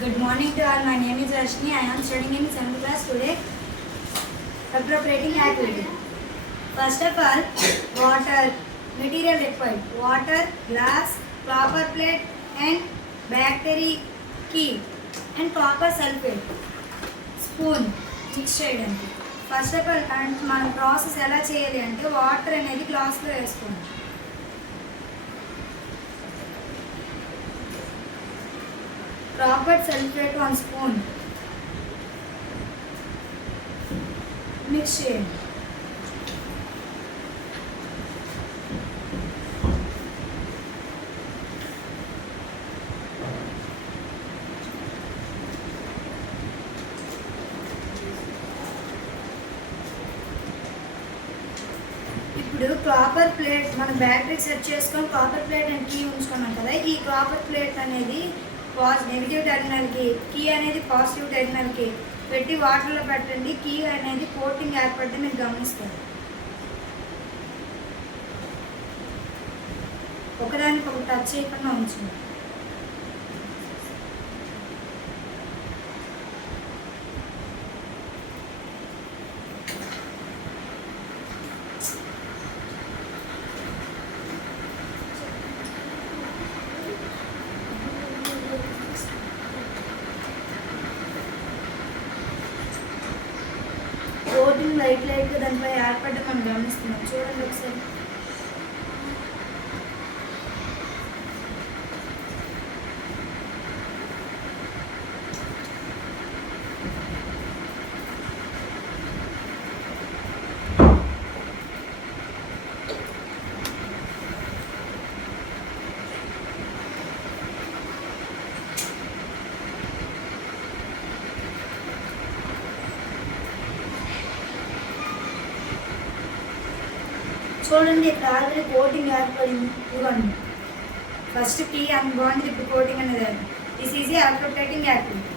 Good morning to all. My name is Rashni. I am studying in 7th class today. Appropriating activity. First of all, water. Material required: water, glass, copper plate, and bacteria key, and copper sulfate. Spoon. Mix చేయడానికి. First of all మనం ప్రాసెస్ ఎలా చేయాలి అంటే వాటర్ అనేది గ్లాస్లో వేసుకోండి. Copper sulfate 1 spoon. Mix చేయండి. ఇప్పుడు కాపర్ ప్లేట్ మన బ్యాటరీ సెట్ చేసుకొని కాపర్ ప్లేట్ అండ్ కీ ఉంచుకున్నాం కదా. ఈ కాపర్ ప్లేట్ అనేది నెగిటివ్ టెర్మినల్కి, కీ అనేది పాజిటివ్ టెర్మినల్కి పెట్టి వాటర్లో పెట్టండి. కీ అనేది కోటింగ్ ఏర్పడితే మీరు గమనిస్తారు. ఒకదానికి ఒక టచ్ చేయకుండా ఉంచండి. కోటింగ్ లైట్గా దానిపై ఏర్పడ్డ మనం గమనిస్తున్నాం. చూడండి ఒకసారి. చూడండి, ఇక్కడ ఆల్రెడీ కోటింగ్ ఏర్పడింది. ఇవ్వండి, ఫస్ట్ కీ అండ్ బాగుంది. ఇప్పుడు కోటింగ్ అనేది దిస్ ఈజ్ ఏ అప్రోప్రియేటింగ్ యాక్టివిటీ.